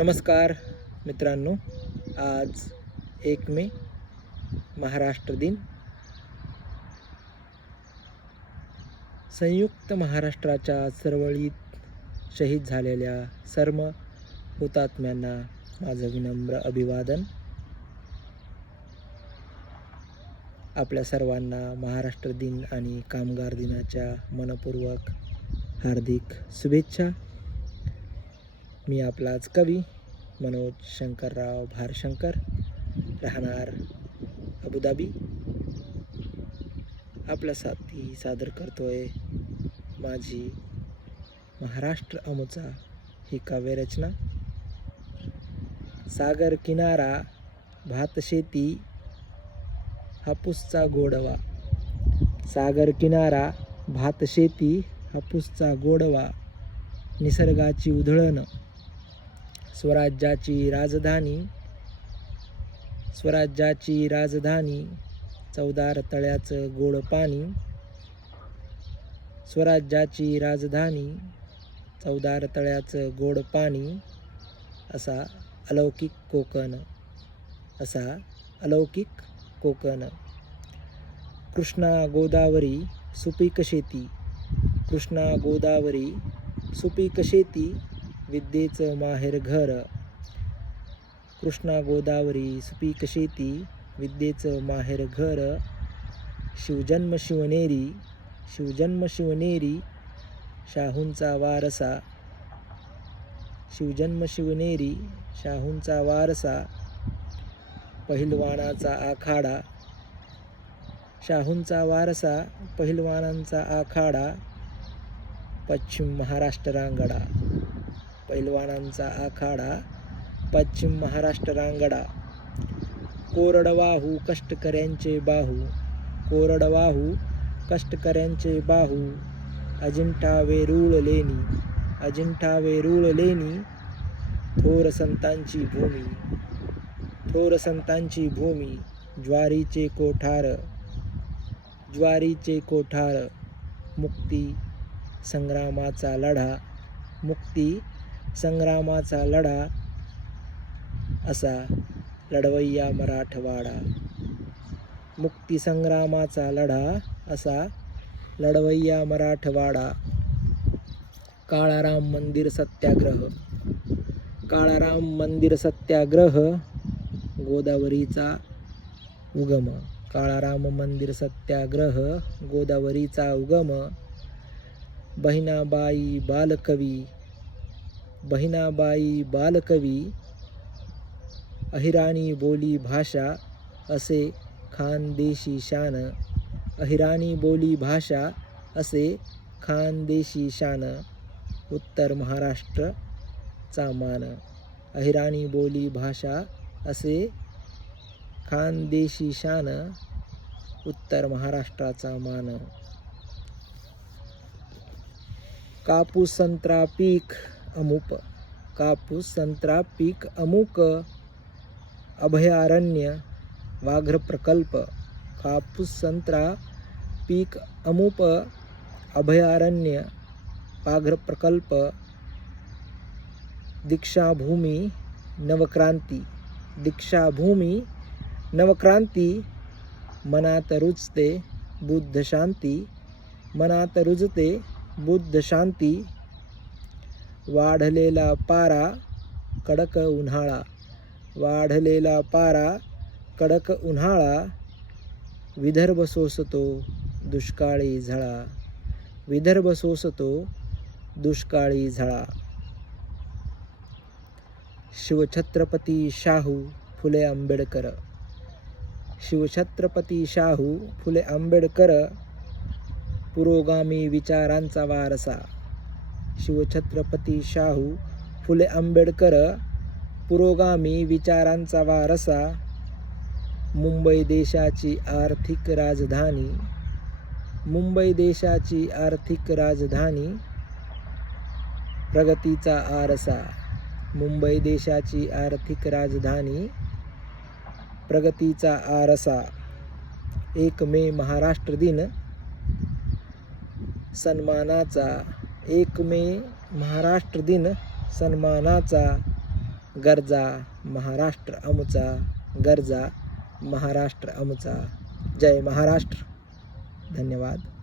नमस्कार मित्रांनो, आज 1 मे महाराष्ट्र दिन. संयुक्त महाराष्ट्राच्या चळवळीत शहीद झालेल्या सर्व हुतात्म्यांना माझं विनम्र अभिवादन. आपल्या सर्वांना महाराष्ट्र दिन आणि कामगार दिनाच्या मनपूर्वक हार्दिक शुभेच्छा. मी आपलाच कवी मनोज शंकरराव भारशंकर, राहणार अबुधाबी, आपल्यासाठी सादर करतोय माझी महाराष्ट्र अमुचा ही काव्यरचना. सागर किनारा, भातशेती, हापूसचा गोडवा. सागर किनारा, भातशेती, हापूसचा गोडवा, निसर्गाची उधळण, स्वराज्याची राजधानी, स्वराज्याची राजधानी, चवदार तळ्याचं गोड पाणी, स्वराज्याची राजधानी, चवदार तळ्याचं गोड पाणी, असा अलौकिक कोकण, असा अलौकिक कोकण. कृष्णा गोदावरी सुपीक शेती, कृष्णा गोदावरी सुपीक शेती, विद्येचं माहेर घर. कृष्णा गोदावरी सुपीक शेती, विद्येचं माहेर घर. शिवजन्म शिवनेरी, शिवजन्म शिवनेरी, शाहूंचा वारसा, शिवजन्म शिवनेरी, शाहूंचा वारसा. पहिलवानाचा आखाडा, शाहूंचा वारसा, पहिलवानांचा आखाडा. पश्चिम महाराष्ट्र रांगडा, पैलवानांचा आखाडा, पश्चिम महाराष्ट्र रांगडा. कोरडवाहू कष्टकऱ्यांचे बाहू, कोरडवाहू कष्टकऱ्यांचे बाहू. अजिंठा वेरूळ लेणी, अजिंठा वेरूळ लेणी, थोर संतांची भूमी, थोर संतांची भूमी. ज्वारीचे कोठार, ज्वारीचे कोठार. मुक्ती संग्रामाचा लढा, मुक्ती संग्रामाचा लढा, असा लढवय्या मराठवाडा. मुक्ती संग्रामाचा लढा, असा लढवय्या मराठवाडा. काळाराम मंदिर सत्याग्रह, काळाराम मंदिर सत्याग्रह, गोदावरीचा उगम. काळाराम मंदिर सत्याग्रह, गोदावरीचा उगम. बहिणाबाई बालकवी, बहिणाबाई बालकवी. अहिराणी बोली भाषा, असे खानदेशी शान. अहिराणी बोली भाषा, असे खानदेशी शान. उत्तर महाराष्ट्रचा मान. अहिराणी बोली भाषा, असे खानदेशी शान. उत्तर महाराष्ट्राचा मान. कापूस संत्रा पीक अमुक, कापूस संत्रा पीक अमुक. अभयारण्य व्याघ्र प्रकल्प. कापूस संत्रा पीक अमुक, अभयारण्य व्याघ्र प्रकल्प. दीक्षाभूमी नवक्रांती, दीक्षाभूमी नवक्रांती. मनात रुजते बुद्ध शांती, मनात रुजते बुद्ध शांती. वाढलेला पारा कडक उन्हाळा, वाढलेला पारा कडक उन्हाळा. विदर्भ सोसतो दुष्काळी झळा, विदर्भ सोसतो दुष्काळी झळा. शिवछत्रपती शाहू फुले आंबेडकर, शिवछत्रपती शाहू फुले आंबेडकर. पुरोगामी विचारांचा वारसा, शिवछत्रपती शाहू फुले आंबेडकर. पुरोगामी विचारांचा वारसा. मुंबई देशाची आर्थिक राजधानी, मुंबई देशाची आर्थिक राजधानी. प्रगतीचा आरसा, मुंबई देशाची आर्थिक राजधानी. प्रगतीचा आरसा. 1 मे महाराष्ट्र दिन सन्मानाचा, 1 मे महाराष्ट्र दिन सन्मानाचा. गरजा महाराष्ट्र आमचा, गरजा महाराष्ट्र आमचा. जय महाराष्ट्र. धन्यवाद.